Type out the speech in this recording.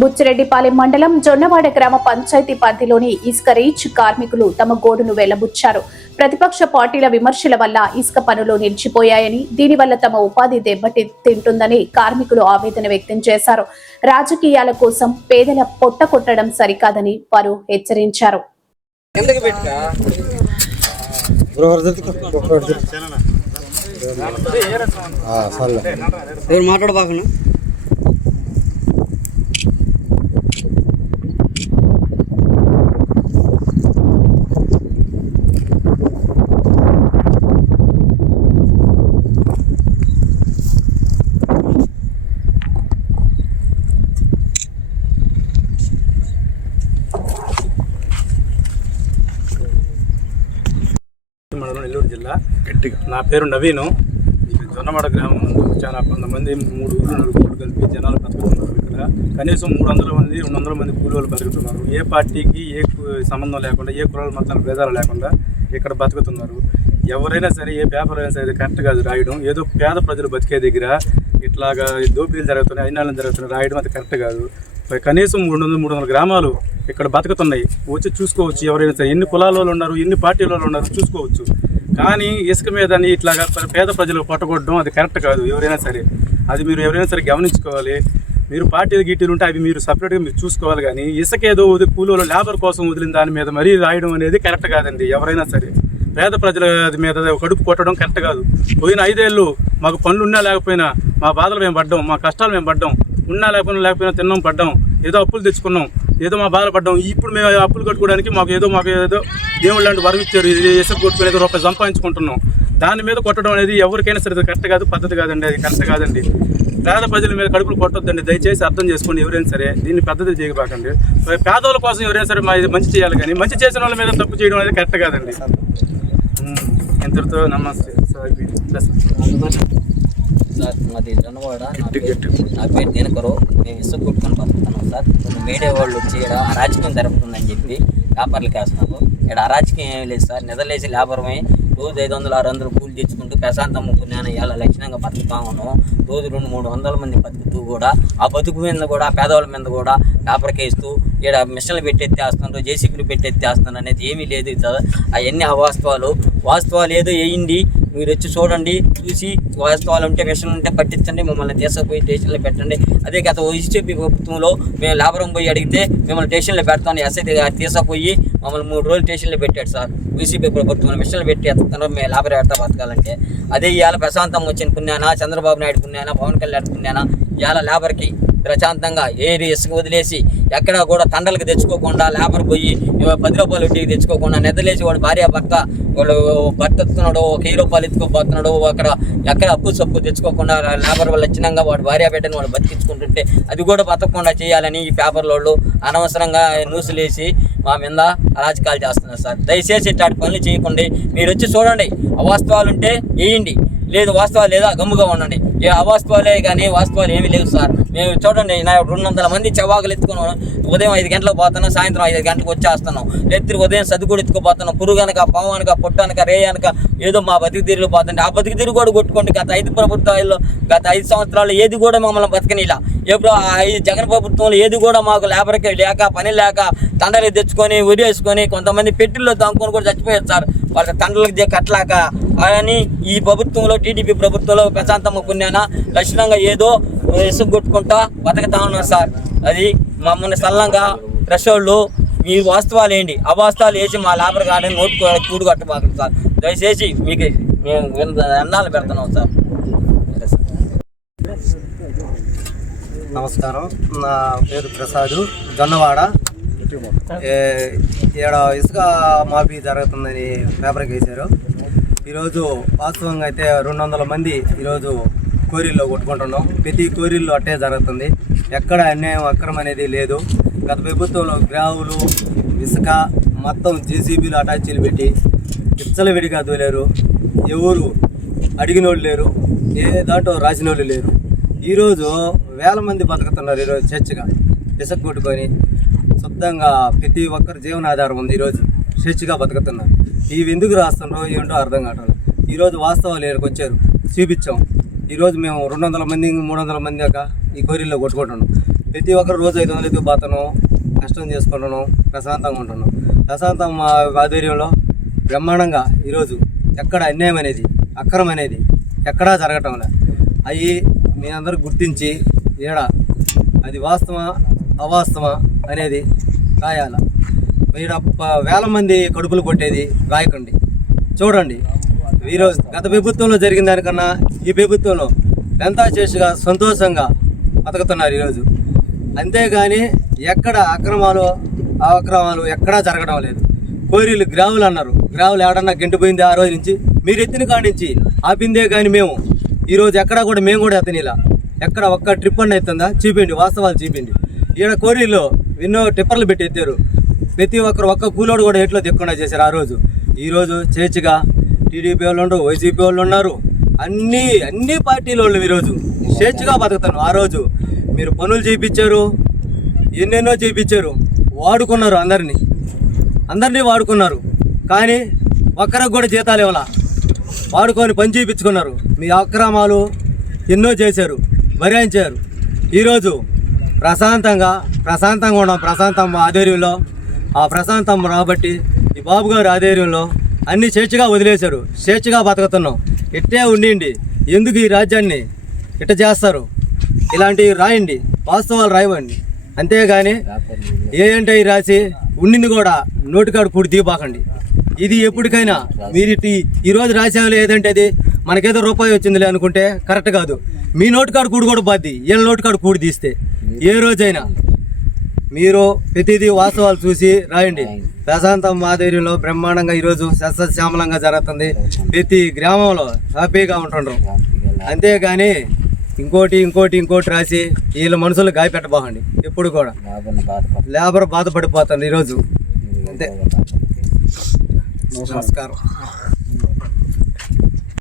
బుచ్చిరెడ్డిపాలెం మండలం జొన్నవాడ గ్రామ పంచాయతీ పరిధిలోని ఇసుక రీచ్ కార్మికులు తమ గోడును వెళ్లబుచ్చారు. ప్రతిపక్ష పార్టీల విమర్శల వల్ల ఇసుక పనులు నిలిచిపోయాయని, దీనివల్ల తమ ఉపాధి దెబ్బతి తింటుందని కార్మికులు ఆవేదన వ్యక్తం చేశారు. రాజకీయాల కోసం పేదల పొట్ట కొట్టడం సరికాదని వారు హెచ్చరించారు. మండలం నెల్లూరు జిల్లా. నా పేరు నవీను. జొన్నవాడ గ్రామం ముందు చాలా కొంతమంది 3 ఊళ్ళు 4 ఊళ్ళు కలిపి జనాలు బతుకుతున్నారు. ఇక్కడ కనీసం 300 మంది 200 మంది కూలీలు బతుకుతున్నారు. ఏ పార్టీకి ఏ సంబంధం లేకుండా, ఏ కులాల మతాల భేదాలు లేకుండా ఇక్కడ బతుకుతున్నారు. ఎవరైనా సరే, ఏ పేపర్ అయినా సరే కరెక్ట్ కాదు రాయడం. ఏదో పేద ప్రజలు బతికే దగ్గర ఇట్లాగా దోపిడీలు జరుగుతున్నాయి, అయినాలను జరుగుతున్నాయి, రాయడం అది కరెక్ట్ కాదు. కనీసం 300 గ్రామాలు ఇక్కడ బతుకుతున్నాయి. వచ్చి చూసుకోవచ్చు. ఎవరైనా సరే ఎన్ని కులాల ఉన్నారు, ఎన్ని పార్టీల ఉన్నారు చూసుకోవచ్చు. కానీ ఇసుక మీద ఇట్లాగా పేద ప్రజలు పట్టగొట్టడం అది కరెక్ట్ కాదు. ఎవరైనా సరే అది మీరు ఎవరైనా సరే గమనించుకోవాలి. మీరు పార్టీలు గీటీలు ఉంటే అవి మీరు సపరేట్గా మీరు చూసుకోవాలి. కానీ ఇసుక ఏదో కూలీలు లేబర్ కోసం వదిలిన దాని మీద మరీ రాయడం అనేది కరెక్ట్ కాదండి. ఎవరైనా సరే పేద ప్రజల మీద కడుపు కొట్టడం కరెక్ట్ కాదు. పోయిన 5 ఏళ్ళు మాకు పనులు ఉన్నా లేకపోయినా మా బాధలు మేము పడ్డాం, మా కష్టాలు మేము పడ్డాం. ఉన్నా లేకపోయినా తిన్నాం, పడ్డాం, ఏదో అప్పులు తెచ్చుకున్నాం, ఏదో మా బాధపడ్డాం. ఇప్పుడు మేము అప్పులు కట్టుకోవడానికి మాకు ఏదో దేవుళ్ళు లాంటి వరం ఇచ్చారు. ఇసుక కొట్టుకుని ఏదో రూపాయి సంపాదించుకుంటున్నాం. దాని మీద కొట్టడం అనేది ఎవరికైనా సరే కరెక్ట్ కాదు, పద్ధతి కాదండి. అది కరెక్ట్ కాదండి. పేద ప్రజల మీద కడుపులు కొట్టొద్దండి. దయచేసి అర్థం చేసుకోండి. ఎవరైనా సరే దీన్ని పద్ధతి చేయబాకండి. పేదోళ్ళ కోసం ఎవరైనా సరే మంచి చేయాలి, కానీ మంచి చేసిన వాళ్ళ మీద తప్పు చేయడం అనేది కరెక్ట్ కాదండి. ఇంతటితో నమస్తే సార్. మాది జొన్నవాడ. నా పేరు దినకరు. మేము ఇసుక కొట్టుకొని బతుకుతున్నాం సార్. కొన్ని మీడియా వాళ్ళు వచ్చి అరాచకం జరుగుతుందని చెప్పి పేపర్లు వేస్తున్నారు. ఇక్కడ అరాచకం ఏమీ లేదు సార్. నిద్రలేసి లేబరమే రోజు 500 600 కూలి తెచ్చుకుంటూ ప్రశాంతం పుణ్యాన్ని ఇలా లక్షణంగా బతుకుతా ఉన్నాం. రోజు 200-300 మంది బతుకుతూ కూడా ఆ బతుకు మీద కూడా పేదవాళ్ళ మీద కూడా పేపర్కి వేస్తూ ఇక్కడ మిషన్లు పెట్టెత్తేస్తున్నారు, జేసీబీలు పెట్టెత్తేస్తున్నారు అనేది ఏమీ లేదు సార్. అవన్నీ అవాస్తవాలు. వాస్తవాలు ఏదో వేయండి, మీరు వచ్చి చూడండి. చూసి వాస్తవాలు ఉంటే మిషన్లు ఉంటే పట్టించండి, మమ్మల్ని తీసుకుపోయి స్టేషన్లో పెట్టండి. అదే గత వైసీపీ ప్రభుత్వంలో మేము లేబరం పోయి అడిగితే మిమ్మల్ని స్టేషన్లో పెడతామని ఎస్ఐ తీసుకుపోయి మమ్మల్ని 3 రోజులు స్టేషన్లో పెట్టాడు సార్. వైసీపీ ప్రభుత్వంలో మిషన్లు పెట్టి ఎత్తుతున్నారు. మేము లేబర్ ఎడతా బతకాలంటే అదే ఇవాళ ప్రశాంతం వచ్చిన పుణ్యానా, చంద్రబాబు నాయుడు పుణ్యానా, పవన్ కళ్యాణ్ పుణ్యానా ఇవాళ లేబర్కి ప్రశాంతంగా ఏది ఇసుక వదిలేసి ఎక్కడా కూడా తండలకు తెచ్చుకోకుండా, లేబర్ పోయి 10 రూపాయలు వడ్డీకి తెచ్చుకోకుండా నిద్రలేసి వాడు భార్యాభర్త వాడు భర్త ఎత్తున్నాడు, 1000 రూపాయలు ఎత్తుకోపోతున్నాడు. ఎక్కడ అప్పు సప్పు తెచ్చుకోకుండా లేబర్ వాళ్ళు లక్షణంగా వాడు భార్య బిడ్డని వాడు బతికించుకుంటుంటే అది కూడా బతకకుండా చేయాలని ఈ పేపర్ల వాళ్ళు అనవసరంగా న్యూస్లు వేసి మా మీద అరాజకాలు చేస్తున్నారు సార్. దయచేసి ఇట్లాంటి పనులు చేయకండి. మీరు వచ్చి చూడండి. అవాస్తవాలు ఉంటే వేయండి, లేదు వాస్తవాలు లేదా గమ్ముగా ఉండండి. ఏ అవాస్తవాలే కానీ వాస్తవాలు ఏమీ లేవు సార్. మేము చూడండి, 200 మంది చెవాకులు ఎత్తుకున్నాం. ఉదయం 5 గంటలకు పోతున్నాం, సాయంత్రం 5 గంటలకు వచ్చేస్తున్నాం. రాత్రి ఉదయం సర్దుకుడు ఎత్తుకుపోతున్నాం. పురుగు అనక, పాము అనక, పొట్టు అనక, రే అనక ఏదో మా బతికి తీరులు పోతుంటే ఆ బతికి తీరు కూడా కొట్టుకోండి. గత 5 ప్రభుత్వాల్లో గత 5 సంవత్సరాలు ఏది కూడా మమ్మల్ని బతకనిలా. ఎప్పుడు 5 జగన్ ప్రభుత్వంలో ఏది కూడా మాకు లేబర్కి లేక, పని లేక, తండలు తెచ్చుకొని ఉరేసుకొని కొంతమంది పెట్టిల్లో దాముకొని కూడా చచ్చిపోయారు సార్. వాళ్ళ తండ్రులకు కట్టలేక. అని ఈ ప్రభుత్వంలో, టీడీపీ ప్రభుత్వంలో ప్రశాంతమ్మ పుణ్యాన లక్షణంగా ఏదో ఇసుక కొట్టుకుంటా బతకతా ఉన్నారు సార్. అది మమ్మల్ని సల్లంగా ప్రెషోళ్ళు మీ వాస్తవాలు ఏంటి, అవాస్తవాలు వేసి మా లేబర్ గార్డెన్ నోటు కూడు కట్టబాకండి సార్. దయచేసి మీకు మేము అన్నాలు పెడుతున్నాం సార్. నమస్కారం. నా పేరు ప్రసాద్. జొన్నవాడ. ఇక్కడ ఇసుక మాఫీ జరుగుతుందని పేపర్కి వేశారు. ఈరోజు వాస్తవంగా అయితే 200 మంది ఈరోజు కోరీల్లో కొట్టుకుంటున్నాం. ప్రతి కోరీల్లో అట్టే జరుగుతుంది. ఎక్కడ అన్యాయం, అక్రమం అనేది లేదు. గత ప్రభుత్వంలో గ్రావులు, ఇసుక మొత్తం జేసీబీలు అటాచీలు పెట్టి విచ్చలవిడిగా దూలేరు. ఎవరు అడిగినోళ్ళు లేరు, ఏ దాంట్లో రాసినోళ్ళు లేరు. ఈరోజు వేల మంది బతుకుతున్నారు. ఈరోజు చర్చగా ఇసుక కొట్టుకొని శుద్ధంగా ప్రతి ఒక్కరు జీవనాధారం ఉంది. ఈరోజు స్వేచ్ఛగా బతుకుతున్నారు. ఇవి ఎందుకు రాస్తున్నారో ఏంటో అర్థం కావట్లేదు. ఈరోజు వాస్తవాలు ఇక్కడికి వచ్చారు, చూపించాం. ఈరోజు మేము 200 మంది 300 మంది దాకా ఈ కోరిల్లో కొట్టుకుంటున్నాం. ప్రతి ఒక్కరు రోజు 500 ఎత్తుకుపోతాను, కష్టం చేసుకుంటున్నాం, ప్రశాంతంగా ఉంటున్నాం. ప్రశాంతం మా ఆధ్వర్యంలో బ్రహ్మాండంగా ఈరోజు ఎక్కడ అన్యాయం అనేది, అక్రమం అనేది ఎక్కడా జరగటం లేదు. అవి మీ అందరూ గుర్తించి ఈడ అది వాస్తవా అవాస్తవా అనేది రాయాల. ఈడ వేల మంది కడుపులు కొట్టేది రాయకండి. చూడండి, ఈరోజు గత ప్రభుత్వంలో జరిగిన దానికన్నా ఈ ప్రభుత్వంలో ఎంత చేసిగా సంతోషంగా బతుకుతున్నారు ఈరోజు. అంతేగాని ఎక్కడ అక్రమాలు ఎక్కడా జరగడం లేదు. కోరీలు గ్రావులు అన్నారు, గ్రావులు ఏడన్నా గంటిపోయింది ఆ రోజు నుంచి, మీరు ఎత్తిన కాడి నుంచి ఆపిందే కానీ మేము ఈరోజు ఎక్కడా కూడా మేము కూడా ఎత్తనిలా. ఎక్కడ ఒక్క ట్రిప్ అన్న ఎత్తుందా చూపిండి, వాస్తవాలు చూపిండి. ఈడ కోరీలో ఎన్నో టిప్పర్లు పెట్టి ఎత్తారు. ప్రతి ఒక్కరు ఒక్క కూలోడు కూడా ఎట్లో దిక్కుండా చేశారు ఆ రోజు. ఈరోజు చేర్చిగా టీడీపీ వాళ్ళు ఉన్నారు, వైసీపీ వాళ్ళు ఉన్నారు, అన్ని పార్టీల వాళ్ళు ఈరోజు స్వేచ్ఛగా బతుకుతాను. ఆ రోజు మీరు పనులు చేయించారు, ఎన్నెన్నో చేయించారు, వాడుకున్నారు, అందరినీ వాడుకున్నారు. కానీ ఒక్కరికి కూడా జీతాలు ఇవ్వాల, వాడుకొని పని చేయించుకున్నారు. మీ అక్రమాలు ఎన్నో చేశారు, భరించారు. ఈరోజు ప్రశాంతంగా ఉన్నాం. ప్రశాంతం ఆధ్వర్యంలో ఆ ప్రశాంతం రాబట్టి ఈ బాబు గారి ఆధ్వర్యంలో అన్ని స్వేచ్ఛగా వదిలేశారు, స్వేచ్ఛగా బతుకుతున్నాం. ఇట్టే ఉండిండి, ఎందుకు ఈ రాజ్యాన్ని ఇట్ట చేస్తారు? ఇలాంటివి రాయండి, వాస్తవాలు రాయవండి. అంతేగాని ఏంటో రాసి ఉండింది కూడా నోటికాడు కూడి తీయబాకండి. ఇది ఎప్పటికైనా మీరు ఈరోజు రాసేవాళ్ళు ఏదంటే అది మనకేదో రూపాయి వచ్చిందిలే అనుకుంటే కరెక్ట్ కాదు. మీ నోటికాడు కూడి కూడా బాధ్యత, వీళ్ళ నోటికాడు కూడి తీస్తే ఏ రోజైనా మీరు ప్రతిదీ వాస్తవాలు చూసి రాయండి. ప్రశాంతం ఆధ్వర్యంలో బ్రహ్మాండంగా ఈరోజు సస్యశ్యామలంగా జరుగుతుంది. ప్రతి గ్రామంలో హ్యాపీగా ఉంటుండ్రు. అంతేగాని ఇంకోటి రాసి వీళ్ళ మనసులు గాయపెట్టబోకండి. ఎప్పుడు కూడా లేబర్ బాధపడిపోతుంది ఈరోజు. అంతే. నమస్కారం.